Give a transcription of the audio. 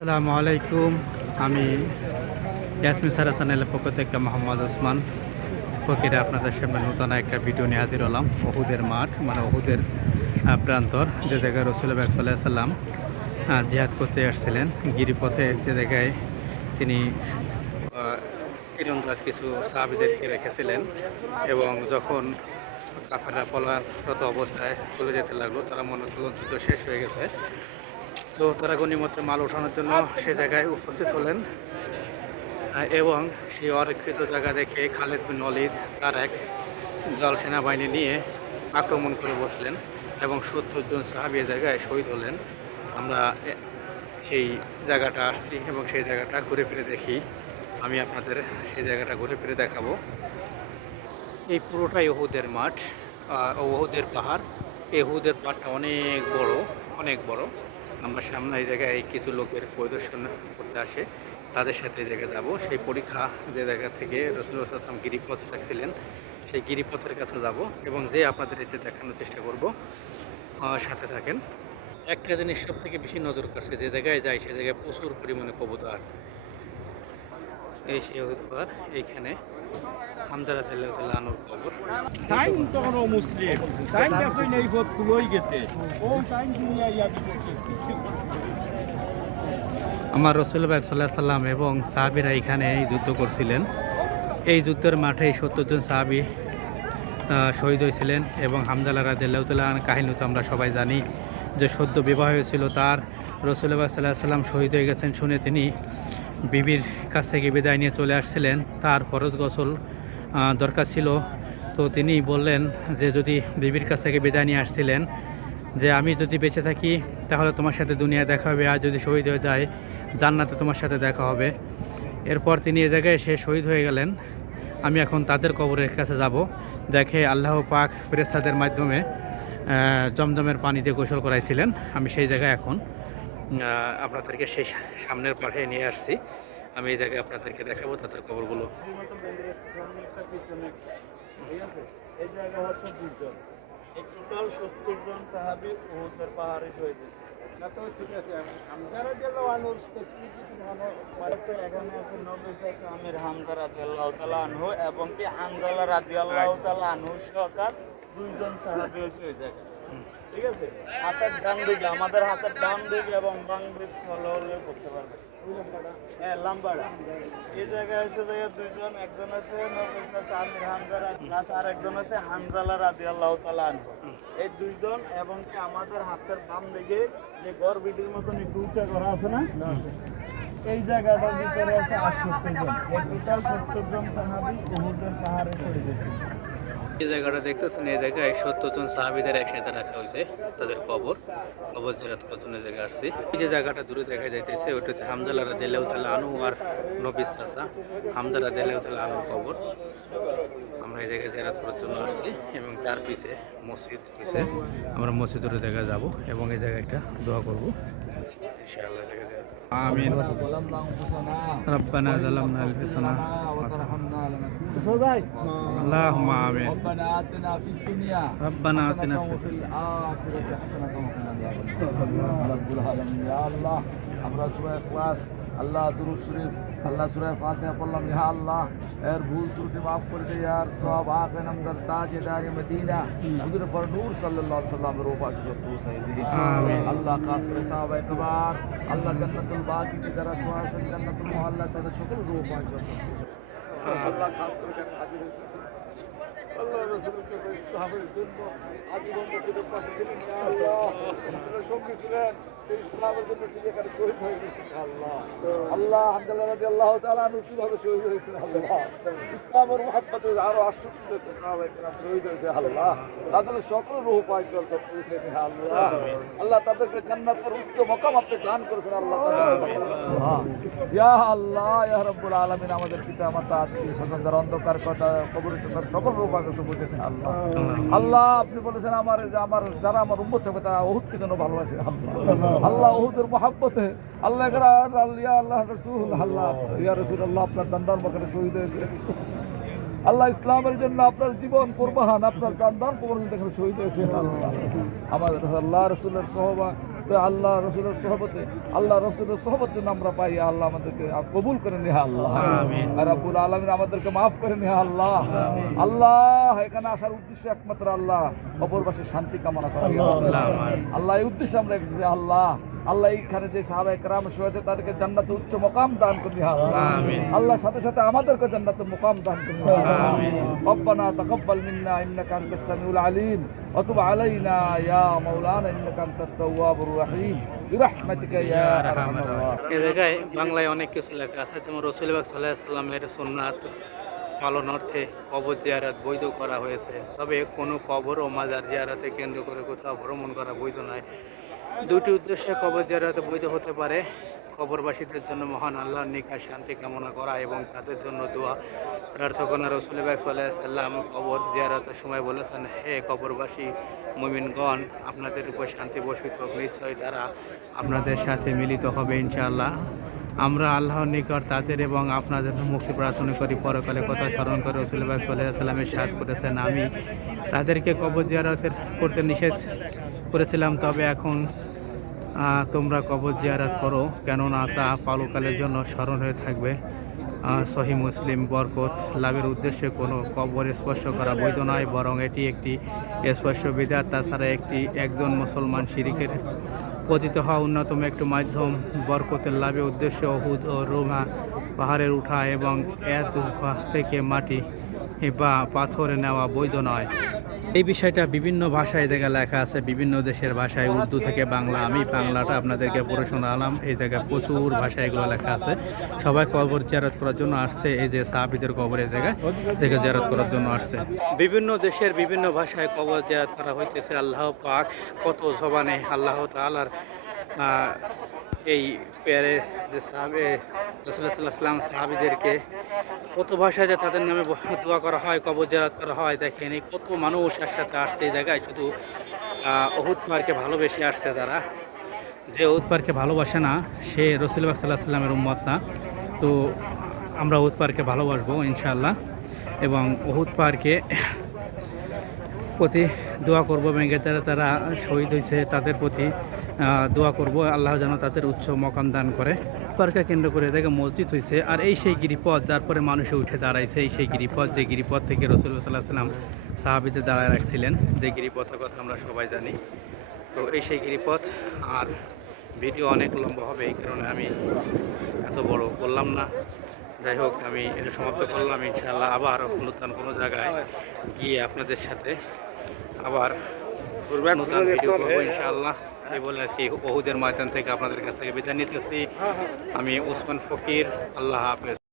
আসসালামু আলাইকুম। আমি ইয়াসমিন সারা চ্যানেলের পক্ষ থেকে মোহাম্মদ ওসমান ফকিরে আপনাদের সামনে নতুন একটা ভিডিও নিয়ে হাজির হলাম। ওহুদের মাঠ মানে ওহুদের প্রান্তর, যে জায়গায় রাসূলুল্লাহ সাল্লাল্লাহু আলাইহি ওয়াসাল্লাম জিহাদ করতে আসছিলেন। গিরিপথে যে জায়গায় তিনি তীরন্দাজ কিছু সাহাবীদেরকে রেখেছিলেন এবং যখন কাফেররা পলায়নরত অবস্থায় চলে যেতে লাগলো, তারা মনে করল যুদ্ধ শেষ হয়ে গেছে। তো তারা গনিমতের মাল ওঠানোর জন্য সে জায়গায় উপস্থিত হলেন এবং সেই অরক্ষিত জায়গা দেখে খালিদ বিন ওলীদ তার এক দল সেনাবাহিনী নিয়ে আক্রমণ করে বসলেন এবং ৭০ জন সাহাবী জায়গায় শহীদ হলেন। আমরা সেই জায়গাটা আসছি এবং সেই জায়গাটা ঘুরে ফিরে দেখি। আমি আপনাদের সেই জায়গাটা ঘুরে ফিরে দেখাবো। এই পুরোটাই ওহুদের মাঠ, ওহুদের পাহাড়। এই ওহুদের পাহাড়টা অনেক বড়, অনেক বড়। আমরা সামনে এই জায়গায় কিছু লোকের পরিদর্শন করতে আসে, তাদের সাথে এই জায়গায় যাবো। সেই পরীক্ষা যে জায়গা থেকে রাসূলুল্লাহ সাল্লাল্লাহু আলাইহি ওয়াসাল্লাম গিরিপথ রাখছিলেন, সেই গিরিপথের কাছে যাব এবং যে আপনাদের এটা দেখানোর চেষ্টা করব। সাথে থাকেন। একটা জিনিস সব থেকে বেশি নজর কাড়ছে, যে জায়গায় যাই সে জায়গায় প্রচুর পরিমাণে কবুতর। এই সেই ওহুদ পাহাড়, এইখানে হামজা রাদিয়াল্লাহু তাআলা আনহুর কবর। টাইম তখন মুসলিম টাইম দেখই নেই পথ খুলই গেছে ও টাইম দুনিয়া ইয়াবি করছে আমার রাসূলুল্লাহ সাল্লাল্লাহু আলাইহি সাল্লাম এবং সাহাবীরা এখানে যুদ্ধ করছিলেন। এই যুদ্ধের মাঠে ৭০ জন সাহাবী শহীদ হয়েছিলেন এবং হামজা রাদিয়াল্লাহু তাআলা আনহুর কাহিনী তো আমরা সবাই জানি, যে সদ্য বিবাহ হয়েছিল তার, রাসূলুল্লাহ সাল্লাল্লাহু আলাইহি সাল্লাম শহীদ হয়ে গেছেন শুনে তিনি বিবির কাছ থেকে বিদায় নিয়ে চলে আসছিলেন। তার ফরজ গোসল দরকার ছিল। তো তিনি বললেন যে যদি বিবির কাছ থেকে বিদায় নিয়ে আসছিলেন, যে আমি যদি বেঁচে থাকি তাহলে তোমার সাথে দুনিয়ায় দেখা হবে, আর যদি শহীদ হয়ে যায় জান্নাতে তোমার সাথে দেখা হবে। এরপর তিনি এ জায়গায় সে শহীদ হয়ে গেলেন। আমি এখন তাদের কবরের কাছে যাব, দেখে আল্লাহ পাক ফেরেশতাদের মাধ্যমে জমজমের পানি দিয়ে গোসল করাইছিলেন। আমি সেই জায়গায় এখন আপনাদেরকে সেই সামনের পাশে নিয়ে আসছি। আমি এই জায়গায় আপনাদেরকে দেখাবো তাদের কবরগুলো। এই জায়গা হচ্ছে দুইজন এই টোটাল ৭০ জন সাহাবী উহুদের পাহাড়ে শহীদ হয়েছে। না তো ঠিক আছে, হামজা রাদিয়াল্লাহু আনহু স্পেসিফিক মারছে। এখানে আছে নবী সাহেব আমির হামজা রাদিয়াল্লাহু তাআলা আনহু এবং কি হানজালা রাদিয়াল্লাহু তাআলা আনহু সহকার দুইজন সাহাবী হয়েছে ওই জায়গায়। ঠিক আছে, হাতের ডান দিকে, আমাদের হাতের ডান দিকে এবং বাম দিক হলে করতে পারবে। হ্যাঁ, লাম্বাড়া এই জায়গায় হচ্ছে যে দুইজন, একজন আছে আমির হামজা প্লাস আর একজন আছে হানজালা রাদিয়াল্লাহু তাআলা আনহু। এই দুইজন এবং কি আমাদের হাতের বাম দিকে যে গড় বিটির মতন একটু উঁচা করা আছে না, এই জায়গাটার ভিতরে আছে 68 জন। এই টোটাল 70 জন সাহাবী উহুদের পাহাড়ে চলে গেছে। এই জায়গাটা দেখতেছেন, এই জায়গায় ৭০ জন সাহাবীদের একসাথে রাখা হয়েছে, তাদের কবর জিয়ারত করার জন্য জায়গা আসছে। এই যে জায়গাটা দূরে দেখা যাইতেছে ওটা হচ্ছে হামজা রাদিয়াল্লাহু তাআলা আনহু আর নবীর চাচা হামজা রাদিয়াল্লাহু তাআলা আনহুর কবর। আমরা এই জায়গায় জিয়ারত করার জন্য আসছি এবং তার পিছে মসজিদ রয়েছে। আমরা মসজিদের জায়গায় যাব এবং এই জায়গায় একটা দোয়া করব ইনশাআল্লাহ। এই জায়গায় জিয়ারত করব। আমিন। রব্বানা যালামনা আনফুসানা اللهم آمين ربنا آتنا في الدنيا ربنا آتنا وفي الآخرة حسنة وقنا عذاب النار رب العالمين। يا الله আমরা সূরা ইখলাস, আল্লাহ দুরূদ শরীফ, আল্লাহ সূরা ফাতিহা পড়লাম। ইয়া আল্লাহ এর ভুল ত্রুটি মাফ করে দে ইয়ার সওয়াব আখির নামদার তাজদারে মদিনা হুজুর পর নূর সাল্লাল্লাহু আলাইহি ওয়াসাল্লাম রূপা কি পৌঁছাই দিই। আমিন। আল্লাহ খাস করে সাহাবায়ে কিরাম, আল্লাহ জান্নাতুল বাকি কি যারা সোয়াসন জান্নাতুল মুআল্লা তাদের সকল রূপা আল্লাহ খাস করে হাজির হয়েছে। আল্লাহ রাসূলের কাছে ইসলামের জন্য আজীবন নবীর পাশে ছিলেন। ইয়া আল্লাহ আপনারা সঙ্গে ছিলেন, ইসলামের জন্য সেখানে শহীদ হয়ে গেছেন। আল্লাহ আল্লাহ হামজা রাদিয়াল্লাহু তাআলা আনহু কিভাবে শহীদ হয়েছেন, আল্লাহ ইসলামের মহব্বতে আরো 68 সাহাবায়ে কেরাম শহীদ হয়েছে। আল্লাহ তাদের সকল রূহ পাক করতে পৌঁছেন। আল্লাহ আল্লাহ তাদেরকে জান্নাতের উচ্চ মাকাম আপনি দান করেছেন। আল্লাহ ইয়া আল্লাহ ইয়া রাব্বুল আলামিন, আমাদের পিতা মাতা আত্মীয় স্বজন যারা অন্ধকার কবরের সকল রূহ পাক করতে পৌঁছেছেন। আল্লাহ আল্লাহ আপনি বলেছেন আমার যারা আমার উম্মত হবে তারা উহুদকে যেন ভালোবাসে। আল্লাহ আল্লাহ উহুদের মহব্বতে আল্লাহ ইয়া আল্লাহ রাসূল, আল্লাহ ইয়া রাসূলুল্লাহ আপনার দান্দার মধ্যে শহীদ হয়েছে। আল্লাহ ইসলামের জন্য আপনার জীবন কুরবান, আপনার দান কবর দেখে শহীদ হয়েছে। আল্লাহ আমাদের আল্লাহ রাসূলের সাহাবা তো আল্লাহ রসুলের সোহবতে, আল্লাহ রসুলের সোহবত যেন আমরা পাই, আল্লাহ আমাদেরকে কবুল করে নিহা আল্লাহ। আমিন। আর রাব্বুল আলামিন আমাদেরকে মাফ করে নিহা আল্লাহ। আল্লাহ এখানে আসার উদ্দেশ্য একমাত্র আল্লাহ অপরবাসীর শান্তি কামনা করা। আল্লাহ এই উদ্দেশ্যে আমরা এসেছি আল্লাহ। আল্লাহ এইখানে যে সাহাবায়ে কেরাম শুয়েছে তাদেরকে জান্নাতে উচ্চ মাকাম দান করুন ইয়া আল্লাহ। আমিন। আল্লাহ সাথে সাথে আমাদেরকে জান্নাতে মাকাম দান করুন ইয়া আল্লাহ। আমিন। রব্বানা তাকাব্বাল মিন্না ইন্নাকা আনতাস সামিউল আলিম ওয়া তুব আলাইনা ইয়া মাওলানা ইন্নাকা আনতাত তাওয়াবুর রহিম বিরহমাতিকা ইয়া আরহামার রাহিমিন। এই জায়গায় বাংলায় অনেক কিছু লেখা আছে, যেমন রাসূল পাক সাল্লাল্লাহু আলাইহি সাল্লামের সুন্নাত পালন অর্থে কবর জিয়ারত বৈধ করা হয়েছে, তবে কোনো কবর ও মাজার জিয়ারতে কেন্দ্র করে কোথাও ভ্রমণ করা বৈধ নয়। দুটি উদ্দেশ্যে কবর জিয়ারত বৈধ হতে পারে: কবরবাসীদের জন্য মহান আল্লাহর নিকট শান্তি কামনা করা এবং তাদের জন্য দোয়া প্রার্থনা। রাসূল পাক সাল্লাল্লাহু আলাইহি সাল্লাম কবর জিয়ারতের সময় বলেছেন, হে কবরবাসী মুমিনগণ, আপনাদের উপর শান্তি বর্ষিত হোক, নিশ্চয়ই তারা আপনাদের সাথে মিলিত হবে ইনশাআল্লাহ। আমরা আল্লাহর নিকট তাদের এবং আপনাদের মুক্তি প্রার্থনা করি। পরকালে কথা স্মরণ করে রাসূল পাক সাল্লাল্লাহু আলাইহি সাল্লাম ইরশাদ করেছেন, আমি তাদেরকে কবর জিয়ারত করতে নিষেধ করেছিলাম, তবে এখন তোমরা কবর জিয়ারত করো, কেননা তা পরকালের জন্য স্মরণ হয়ে থাকবে। সহিহ মুসলিম। বরকত লাভের উদ্দেশ্যে কোনো কবর স্পর্শ করা বৈধ নয়, বরং এটি একটি স্পর্শ বিদআত। তাছাড়া একজন মুসলমান শিরকের পতিত হওয়া অন্যতম একটি মাধ্যম। বরকতের লাভের উদ্দেশ্যে উহুদ ও রুমা পাহাড়ের উঠা এবং এত থেকে মাটি বা পাথর নেওয়া বৈধ নয়। এই বিষয়টা বিভিন্ন ভাষায় জায়গায় লেখা আছে, বিভিন্ন দেশের ভাষায়, উর্দু থেকে বাংলা। আমি বাংলাটা আপনাদেরকে পড়ে শোনালাম। এই জায়গায় প্রচুর ভাষায় এগুলো লেখা আছে। সবাই কবর জিয়ারত করার জন্য আসছে, এই যে সাহাবীদের কবর এই জায়গায় থেকে জিয়ারত করার জন্য আসছে। বিভিন্ন দেশের বিভিন্ন ভাষায় কবর জিয়ারত করা হইতেছে। আল্লাহ পাক কত জবানে আল্লাহ তাআলার এই পেয়ারে যে সাহাবে রাসূলুল্লাহ সাল্লাল্লাহু আলাইহি ওয়াসাল্লাম সাহাবীদেরকে কত ভাষায় যে তাদের নামে দোয়া করা হয়, কবর জিয়ারত করা হয়। দেখেন এই কত মানুষ একসাথে আসছে এই জায়গায়, শুধু উহুদ পাহাড়কে ভালোবেসে আসছে তারা। যে উহুদ পাহাড়কে ভালোবাসে না সে রাসূল পাক সাল্লাল্লাহু আলাইহি ওয়াসাল্লামের উম্মত না। তো আমরা উহুদ পাহাড়কে ভালোবাসবো ইনশাআল্লাহ, এবং উহুদ পাহাড়কে প্রতি দোয়া করব। ব্যাংকে যারা তারা শহীদ হয়েছে তাদের প্রতি দোয়া করব, আল্লাহ যেন তাদের উচ্চ মকাম দান করে। পার্ককে কেন্দ্র করে দেখে মসজিদ হয়েছে, আর এই সেই গিরিপথ যার পরে মানুষে উঠে দাঁড়াইছে। এই সেই গিরিপথ, যে গিরিপথ থেকে রাসূলুল্লাহ সাল্লাল্লাহু আলাইহি ওয়াসাল্লাম সাহাবীদের দাঁড়ায় রাখছিলেন, যে গিরিপথের কথা আমরা সবাই জানি। তো এই সেই গিরিপথ। আর ভিডিও অনেক লম্বা হবে, এই কারণে আমি এত বড় বললাম না। যাই হোক, আমি এটা সমাপ্ত করলাম। ইনশাআল্লাহ আবার নতুন কোনো জায়গায় গিয়ে আপনাদের সাথে আবার নতুন ভিডিও করবো ইনশাআল্লাহ। এই বলে আজকে উহুদের ময়দান থেকে আপনাদের কাছ থেকে বিদায় নিতেছি। আমি ওসমান ফকির। আল্লাহ হাফেজ।